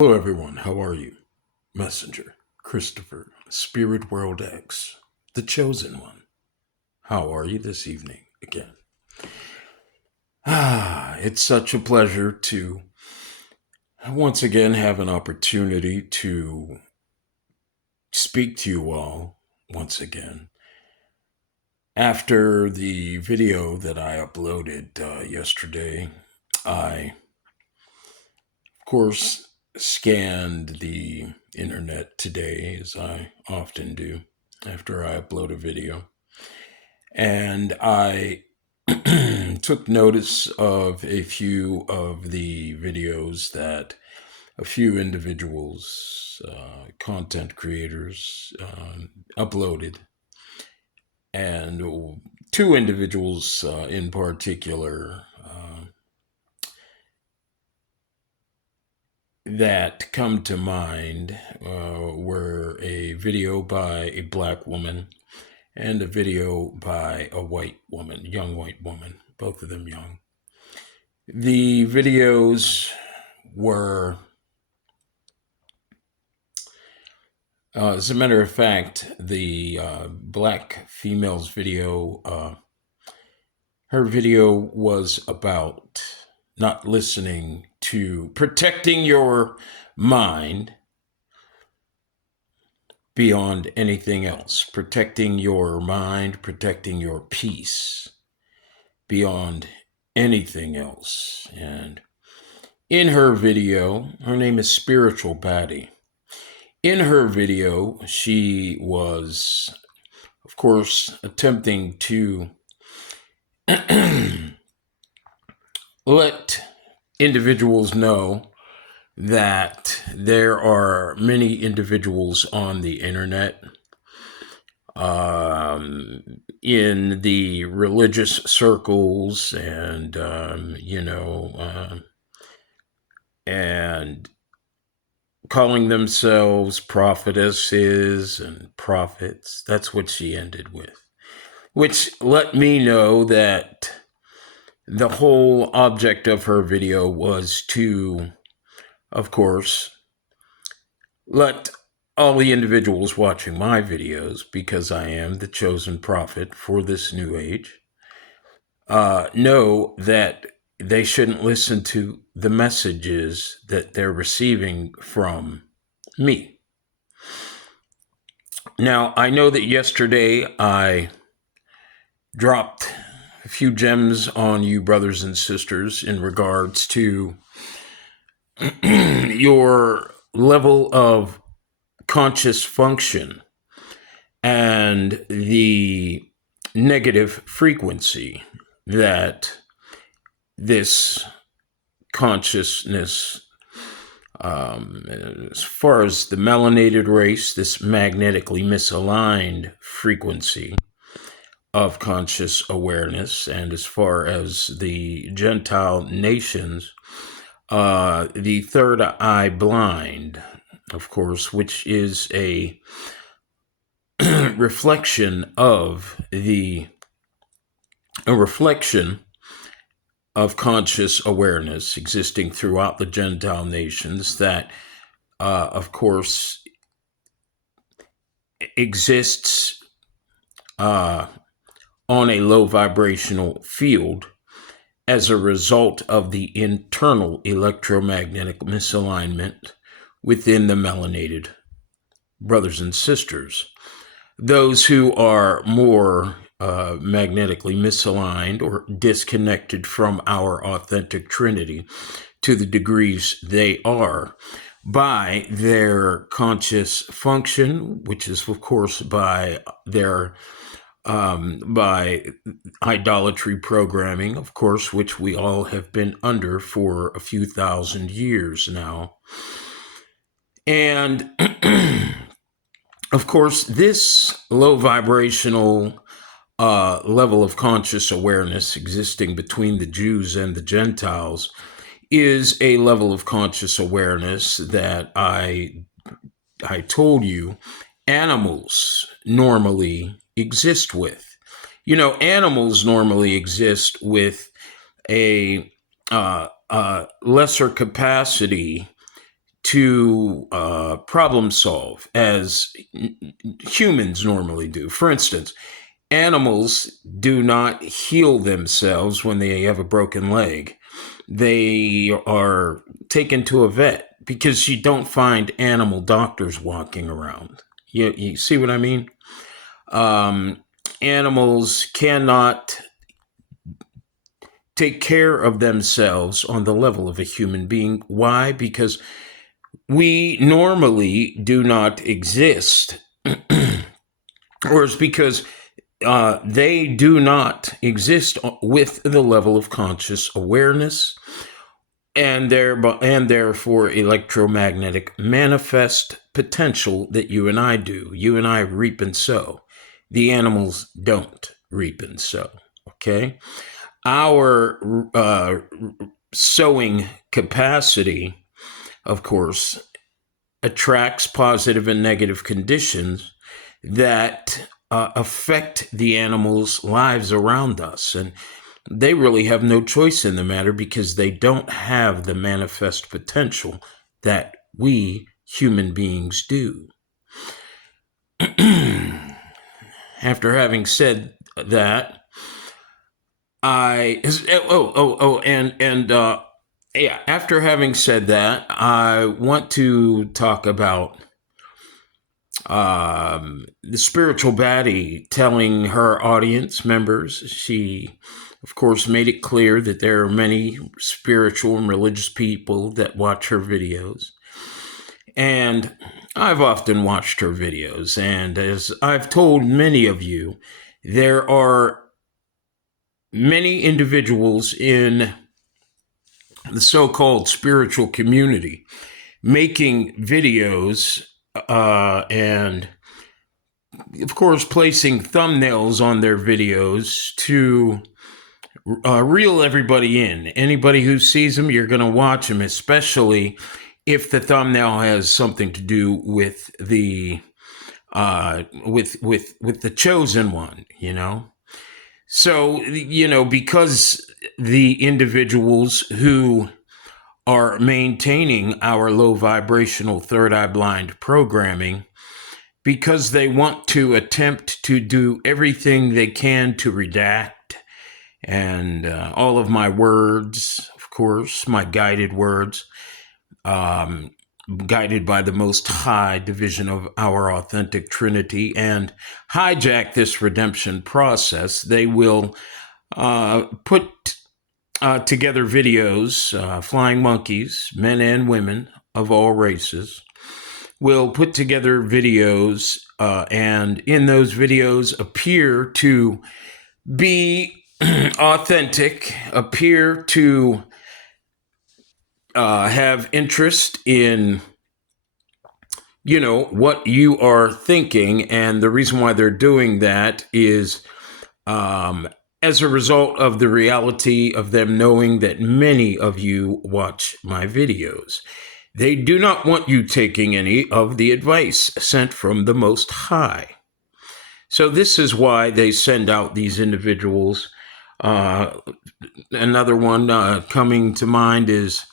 Hello, everyone. How are you? Messenger, Christopher, Spirit World X, the Chosen One. How are you this evening again? It's such a pleasure to once again have an opportunity to speak to you all once again. After the video that I uploaded yesterday, I, of course, scanned the internet today, as I often do after I upload a video. And I took notice of a few of the videos that a few individuals, content creators, uploaded. And two individuals in particular that come to mind were a video by a black woman and a video by a white woman, young white woman, both of them young. The videos were, as a matter of fact, the black female's video, her video was about not listening to protecting your mind beyond anything else, protecting your mind, protecting your peace beyond anything else. And in her video, her name is Spiritual Baddie. In her video, she was, of course, attempting to let individuals know that there are many individuals on the internet, in the religious circles, and and calling themselves prophetesses and prophets. That's what she ended with, which let me know that the whole object of her video was to, of course, let all the individuals watching my videos, because I am the chosen prophet for this new age, know that they shouldn't listen to the messages that they're receiving from me. Now, I know that yesterday I dropped a few gems on you, brothers and sisters, in regards to your level of conscious function and the negative frequency that this consciousness, as far as the melanated race, this magnetically misaligned frequency of conscious awareness, and as far as the Gentile nations, the third eye blind, of course, which is a reflection of conscious awareness existing throughout the Gentile nations that, of course, exists on a low vibrational field as a result of the internal electromagnetic misalignment within the melanated brothers and sisters. Those who are more magnetically misaligned or disconnected from our authentic Trinity, to the degrees they are, by their conscious function, which is, of course, by their by idolatry programming, of course, which we all have been under for a few thousand years now. And of course, this low vibrational level of conscious awareness existing between the Jews and the Gentiles is a level of conscious awareness that I told you animals normally exist with. Animals normally exist with a lesser capacity to problem solve as humans normally do. For instance, animals do not heal themselves when they have a broken leg. They are taken to a vet because you don't find animal doctors walking around. You see what I mean? Animals cannot take care of themselves on the level of a human being. Why? Because we normally do not exist. Or it's because they do not exist with the level of conscious awareness and therefore electromagnetic manifest potential that you and I do. You and I reap and sow. The animals don't reap and sow. Okay? Our sowing capacity, of course, attracts positive and negative conditions that affect the animals' lives around us. And they really have no choice in the matter because they don't have the manifest potential that we human beings do. After having said that, after having said that, I want to talk about the spiritual baddie telling her audience members. She, of course, made it clear that there are many spiritual and religious people that watch her videos. And I've often watched her videos. And as I've told many of you, there are many individuals in the so-called spiritual community making videos and, of course, placing thumbnails on their videos to reel everybody in. Anybody who sees them, you're going to watch them, especially if the thumbnail has something to do with the with the chosen one, you know. So, because the individuals who are maintaining our low vibrational third eye blind programming, because they want to attempt to do everything they can to redact and all of my words, of course, my guided words, guided by the Most High division of our authentic Trinity, and hijack this redemption process. They will put together videos, flying monkeys, men and women of all races, will put together videos, and in those videos appear to be authentic, appear to have interest in, what you are thinking. And the reason why they're doing that is as a result of the reality of them knowing that many of you watch my videos. They do not want you taking any of the advice sent from the Most High. So this is why they send out these individuals. Another one coming to mind is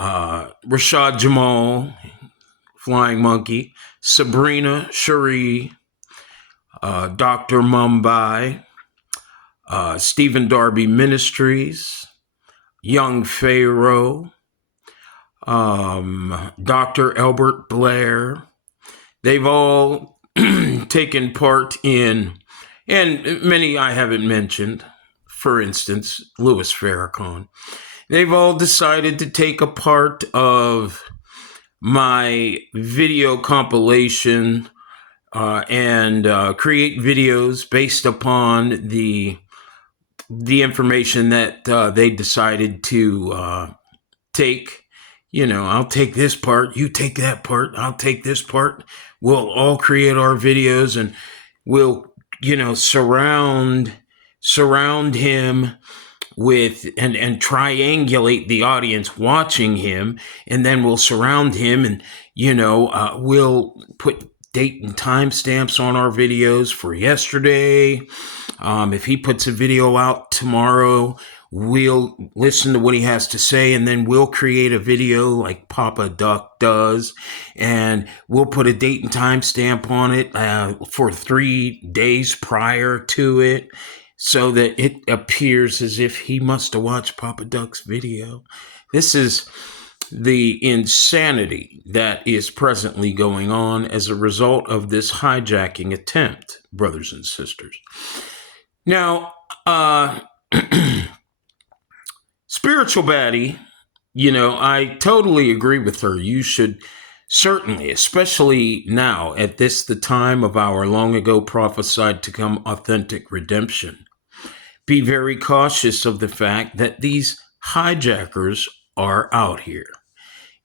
Rashad Jamal, Flying Monkey, Sabrina Cherie, Dr. Mumbai, Stephen Darby Ministries, Young Pharaoh, Dr. Albert Blair. They've all taken part in, and many I haven't mentioned, for instance, Louis Farrakhan. They've all decided to take a part of my video compilation and create videos based upon the information that they decided to take. I'll take this part, you take that part, I'll take this part. We'll all create our videos and we'll, surround him with and triangulate the audience watching him, and then we'll surround him and we'll put date and time stamps on our videos for yesterday. If he puts a video out tomorrow, we'll listen to what he has to say, and then we'll create a video like Papa Duck does, and we'll put a date and time stamp on it for 3 days prior to it, so that it appears as if he must have watched Papa Duck's video. This is the insanity that is presently going on as a result of this hijacking attempt, brothers and sisters. Now, Spiritual Baddie, I totally agree with her. You should certainly, especially now at this, the time of our long ago prophesied to come authentic redemption, be very cautious of the fact that these hijackers are out here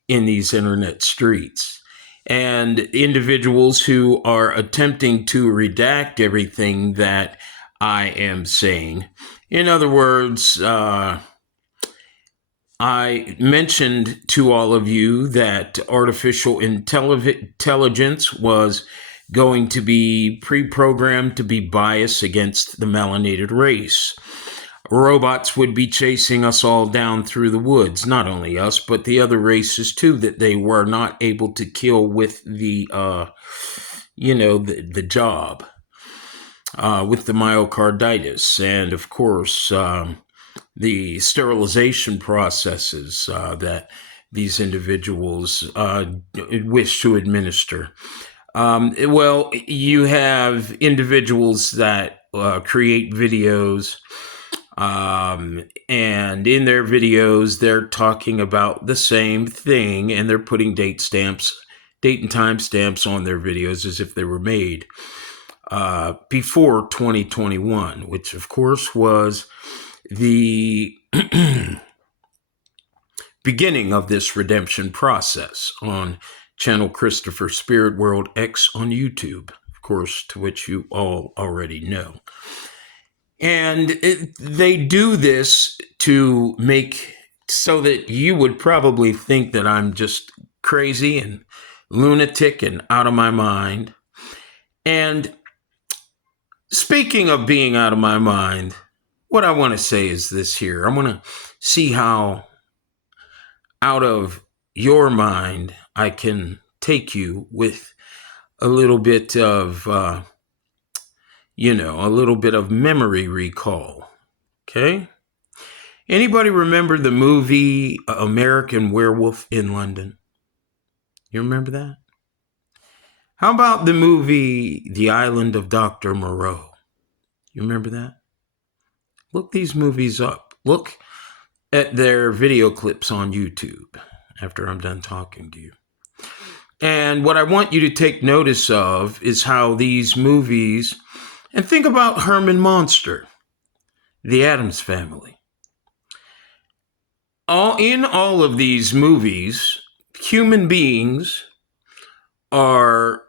in these internet streets, and individuals who are attempting to redact everything that I am saying. In other words, I mentioned to all of you that artificial intelligence was going to be pre-programmed to be biased against the melanated race. Robots would be chasing us all down through the woods, not only us, but the other races too, that they were not able to kill with the job, with the myocarditis, and of course, the sterilization processes that these individuals wish to administer. Well, you have individuals that create videos, and in their videos, they're talking about the same thing, and they're putting date and time stamps on their videos as if they were made before 2021, which of course was the beginning of this redemption process on channel Christopher Spirit World X on YouTube, of course, to which you all already know. And they do this to make so that you would probably think that I'm just crazy and lunatic and out of my mind. And speaking of being out of my mind, what I want to say is this here. I want to see how out of your mind I can take you with a little bit of, a little bit of memory recall. Okay? Anybody remember the movie American Werewolf in London? You remember that? How about the movie The Island of Dr. Moreau? You remember that? Look these movies up. Look at their video clips on YouTube after I'm done talking to you. And what I want you to take notice of is how these movies, and think about Herman Monster, The Addams Family. In all of these movies, human beings are,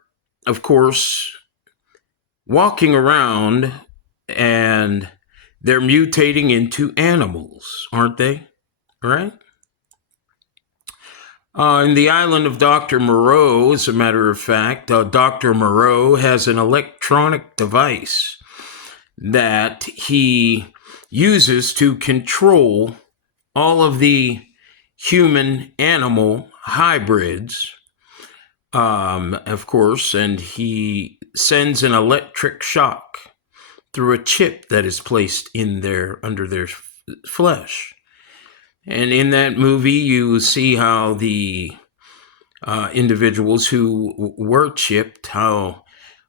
of course, walking around and they're mutating into animals, aren't they? Right? In the Island of Dr. Moreau, as a matter of fact, Dr. Moreau has an electronic device that he uses to control all of the human-animal hybrids, of course, and he sends an electric shock through a chip that is placed under their flesh. And in that movie, you see how the individuals who were chipped, how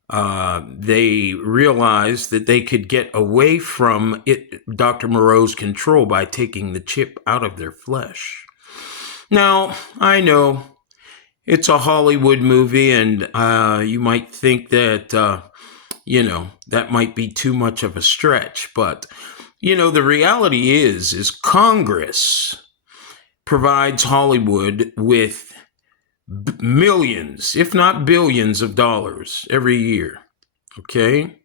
they realized that they could get away from Dr. Moreau's control by taking the chip out of their flesh. Now, I know it's a Hollywood movie, and you might think that that might be too much of a stretch, but, the reality is Congress provides Hollywood with millions, if not billions of dollars every year, okay,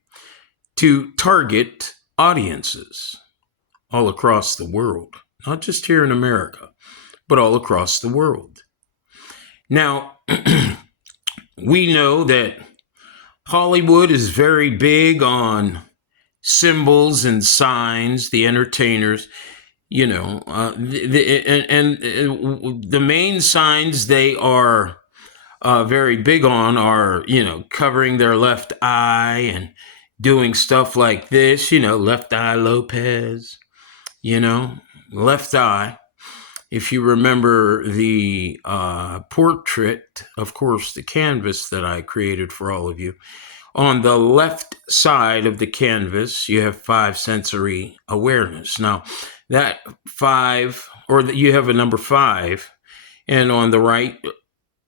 to target audiences all across the world, not just here in America, but all across the world. Now, we know that Hollywood is very big on symbols and signs, the entertainers, and the main signs they are very big on are, covering their left eye and doing stuff like this, left eye Lopez, left eye. If you remember the portrait, of course, the canvas that I created for all of you, on the left side of the canvas, you have 5 sensory awareness. Now, that 5, or you have a number 5, and on the right,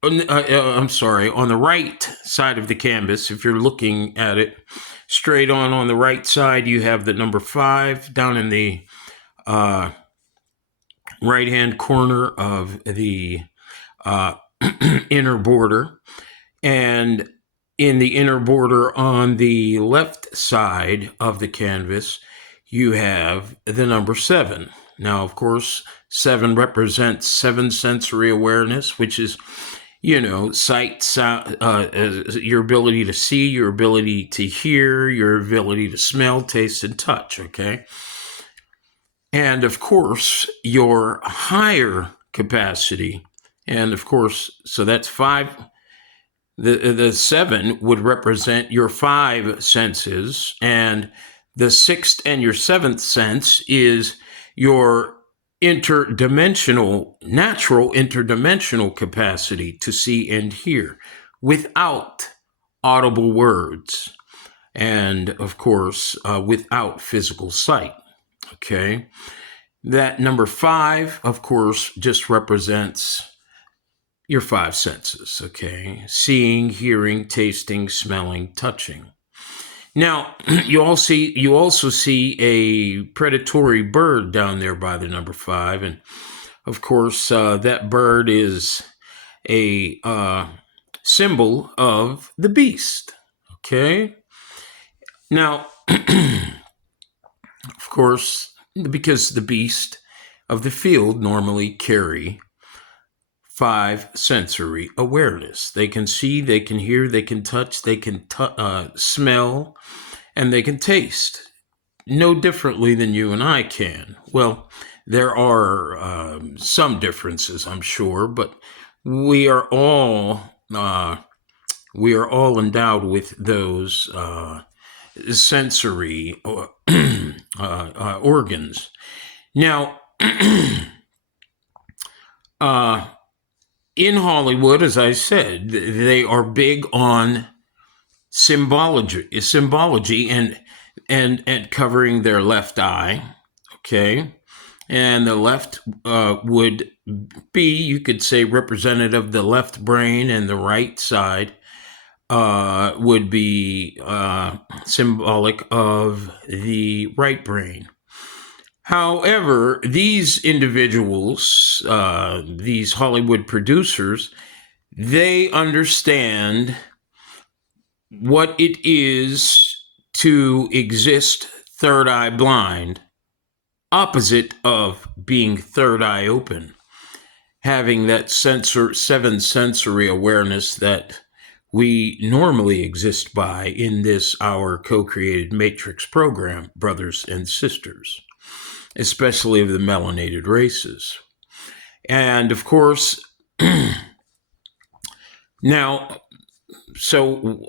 on the right side of the canvas, if you're looking at it straight on the right side, you have the number 5 down in the right-hand corner of the inner border. And in the inner border on the left side of the canvas, you have the number 7. Now, of course, 7 represents 7 sensory awareness, which is, sight, sound, your ability to see, your ability to hear, your ability to smell, taste, and touch, okay? And, of course, your higher capacity, and, of course, so that's 5. The 7 would represent your 5 senses, and the 6th and your 7th sense is your natural interdimensional capacity to see and hear without audible words, and of course without physical sight. Okay, that number 5, of course, just represents your 5 senses, okay? Seeing, hearing, tasting, smelling, touching. Now, you also see a predatory bird down there by the number 5, and of course, that bird is a symbol of the beast, okay? Now, of course, because the beast of the field normally carry 5 sensory awareness. They can see, they can hear, they can touch, they can smell, and they can taste. No differently than you and I can. Well, there are some differences, I'm sure, but we are all endowed with those sensory organs. Now, in Hollywood, as I said, they are big on symbology and covering their left eye, okay? And the left would be, you could say, representative of the left brain, and the right side would be symbolic of the right brain. However, these individuals, these Hollywood producers, they understand what it is to exist third eye blind, opposite of being third eye open, having that 7 sensory awareness that we normally exist by in this, our co-created matrix program, brothers and sisters, especially of the melanated races. And of course, now, so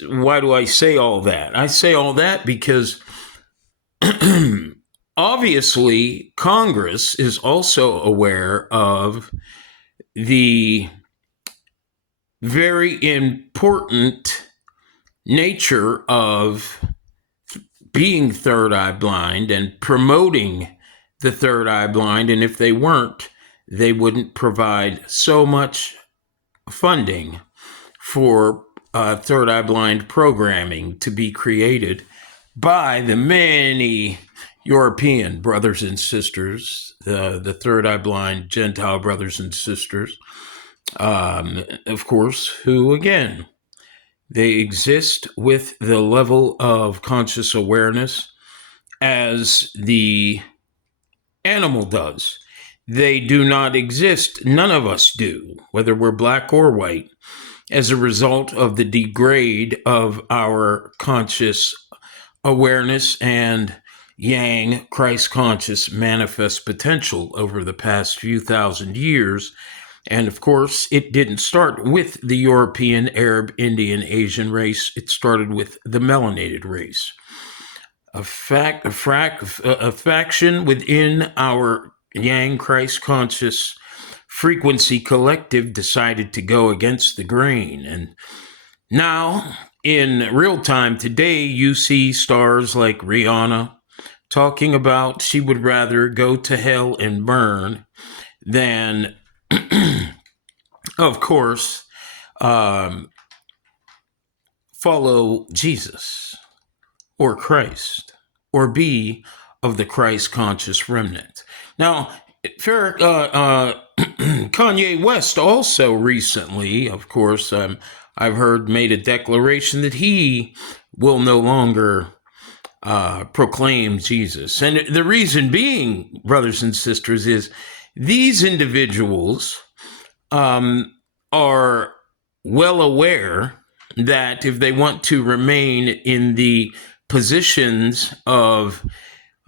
why do I say all that? I say all that because obviously Congress is also aware of the very important nature of being third eye blind and promoting the third eye blind. And if they weren't, they wouldn't provide so much funding for third eye blind programming to be created by the many European brothers and sisters, the third eye blind Gentile brothers and sisters, of course, who, again, they exist with the level of conscious awareness as the animal does. They do not exist, none of us do, whether we're black or white, as a result of the degrade of our conscious awareness and Yang Christ conscious manifest potential over the past few thousand years. And of course, it didn't start with the European, Arab, Indian, Asian race. It started with the melanated race. A faction within our Yang Christ conscious frequency collective decided to go against the grain. And now, in real time today, you see stars like Rihanna talking about she would rather go to hell and burn than, of course, follow Jesus or Christ or be of the Christ conscious remnant. Now, Kanye West also recently, of course, I've heard made a declaration that he will no longer proclaim Jesus. And the reason being, brothers and sisters, is these individuals are well aware that if they want to remain in the positions of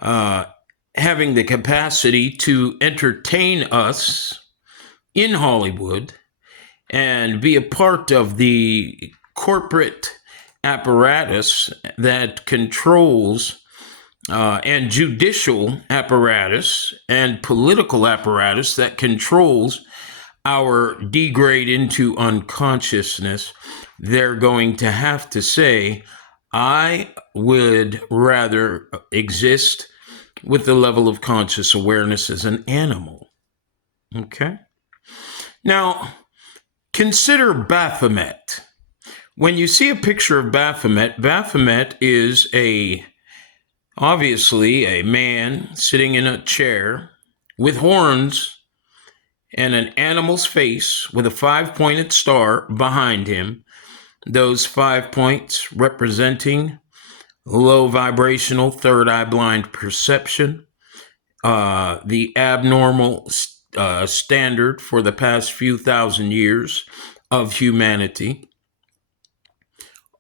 having the capacity to entertain us in Hollywood and be a part of the corporate apparatus that controls and judicial apparatus and political apparatus that controls our degrade into unconsciousness, they're going to have to say, I would rather exist with the level of conscious awareness as an animal. Okay? Now, consider Baphomet. When you see a picture of Baphomet, Baphomet is obviously a man sitting in a chair with horns and an animal's face with a 5-pointed star behind him. Those 5 points representing low vibrational third eye blind perception, the abnormal standard for the past few thousand years of humanity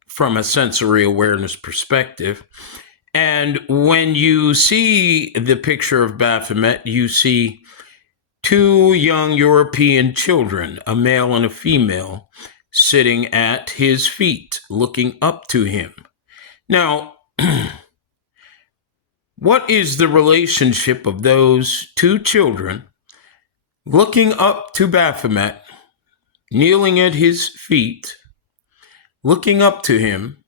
from a sensory awareness perspective. And when you see the picture of Baphomet, you see 2 young European children, a male and a female, sitting at his feet, looking up to him. Now, what is the relationship of those 2 children looking up to Baphomet, kneeling at his feet, looking up to him,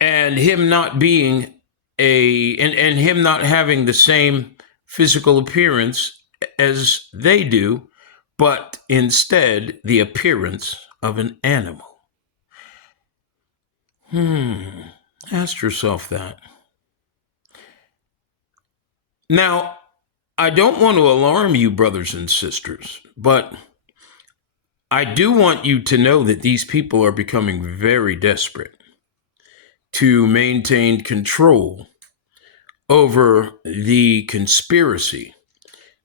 and him not being and him not having the same physical appearance as they do, but instead the appearance of an animal? Ask yourself that. Now, I don't want to alarm you, brothers and sisters, but I do want you to know that these people are becoming very desperate to maintain control over the conspiracy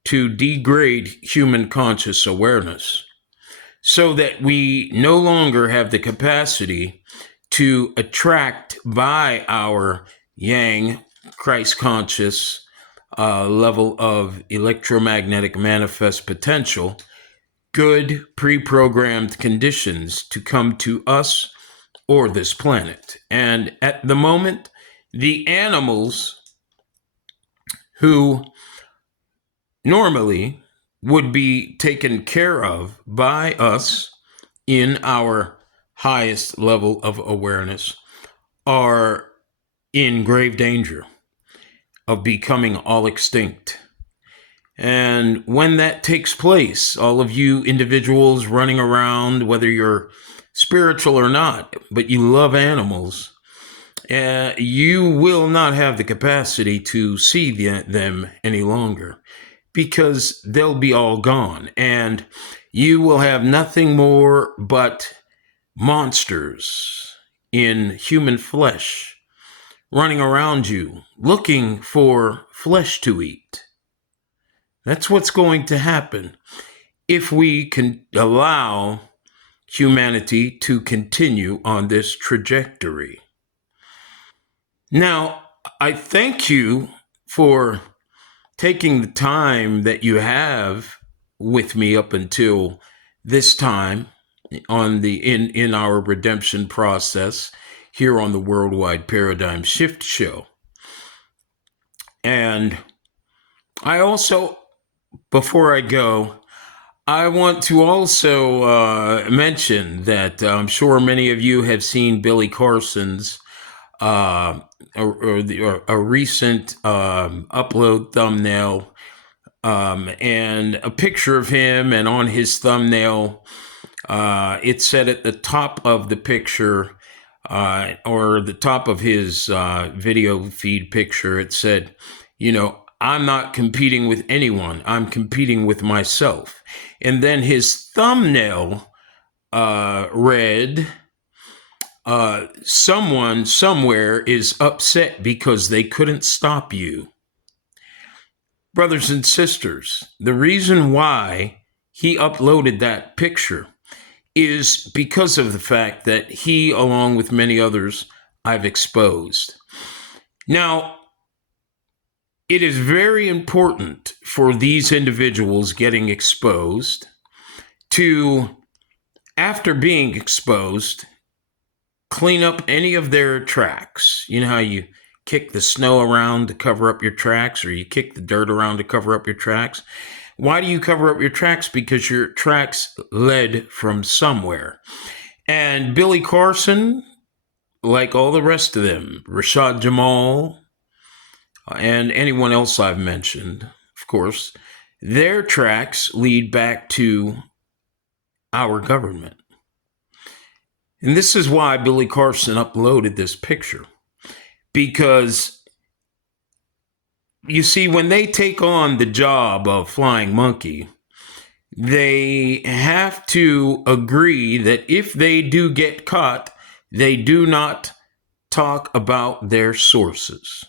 to degrade human conscious awareness so that we no longer have the capacity to attract by our Yang Christ conscious level of electromagnetic manifest potential good pre-programmed conditions to come to us or this planet. And at the moment, the animals who normally would be taken care of by us in our highest level of awareness are in grave danger of becoming all extinct. And when that takes place, all of you individuals running around, whether you're spiritual or not, but you love animals, you will not have the capacity to see them any longer because they'll be all gone. And you will have nothing more but monsters in human flesh running around you, looking for flesh to eat. That's what's going to happen if we can allow humanity to continue on this trajectory. Now, I thank you for taking the time that you have with me up until this time on the in our redemption process here on the Worldwide Paradigm Shift Show. And I also, before I go, I want to also mention that I'm sure many of you have seen Billy Carson's a recent upload thumbnail and a picture of him, and on his thumbnail, it said at the top of the picture, or the top of his video feed picture, it said, I'm not competing with anyone. I'm competing with myself. And then his thumbnail read, someone somewhere is upset because they couldn't stop you. Brothers and sisters, the reason why he uploaded that picture is because of the fact that he, along with many others, I've exposed. Now, it is very important for these individuals getting exposed to, after being exposed, clean up any of their tracks. You know how you kick the snow around to cover up your tracks, or you kick the dirt around to cover up your tracks? Why do you cover up your tracks? Because your tracks led from somewhere. And Billy Carson, like all the rest of them, Rashad Jamal, and anyone else I've mentioned, of course, their tracks lead back to our government. And this is why Billy Carson uploaded this picture. Because, you see, when they take on the job of flying monkey, they have to agree that if they do get caught, they do not talk about their sources.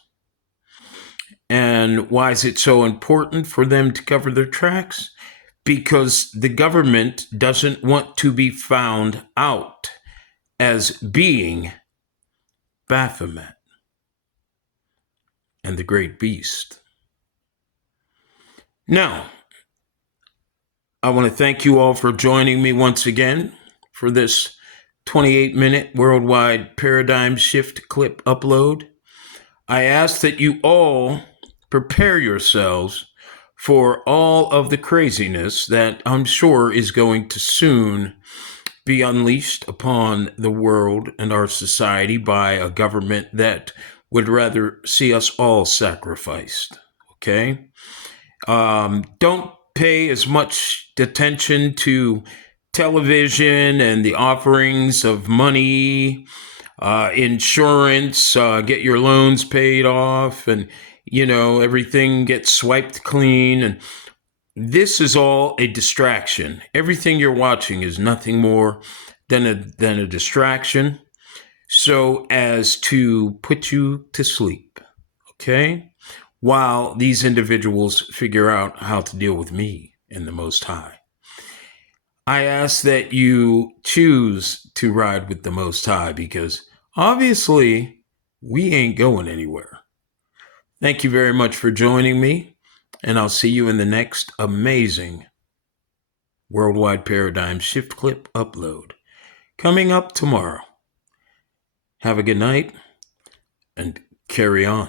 And why is it so important for them to cover their tracks? Because the government doesn't want to be found out as being Baphomet and the great beast. Now, I want to thank you all for joining me once again for this 28-minute worldwide paradigm shift clip upload. I ask that you all prepare yourselves for all of the craziness that I'm sure is going to soon be unleashed upon the world and our society by a government that would rather see us all sacrificed. Okay? Don't pay as much attention to television and the offerings of money, insurance, get your loans paid off, and everything gets swiped clean. And this is all a distraction. Everything you're watching is nothing more than a distraction, so as to put you to sleep, okay? While these individuals figure out how to deal with me and the Most High. I ask that you choose to ride with the Most High, because obviously we ain't going anywhere. Thank you very much for joining me, and I'll see you in the next amazing Worldwide Paradigm Shift Clip upload coming up tomorrow. Have a good night and carry on.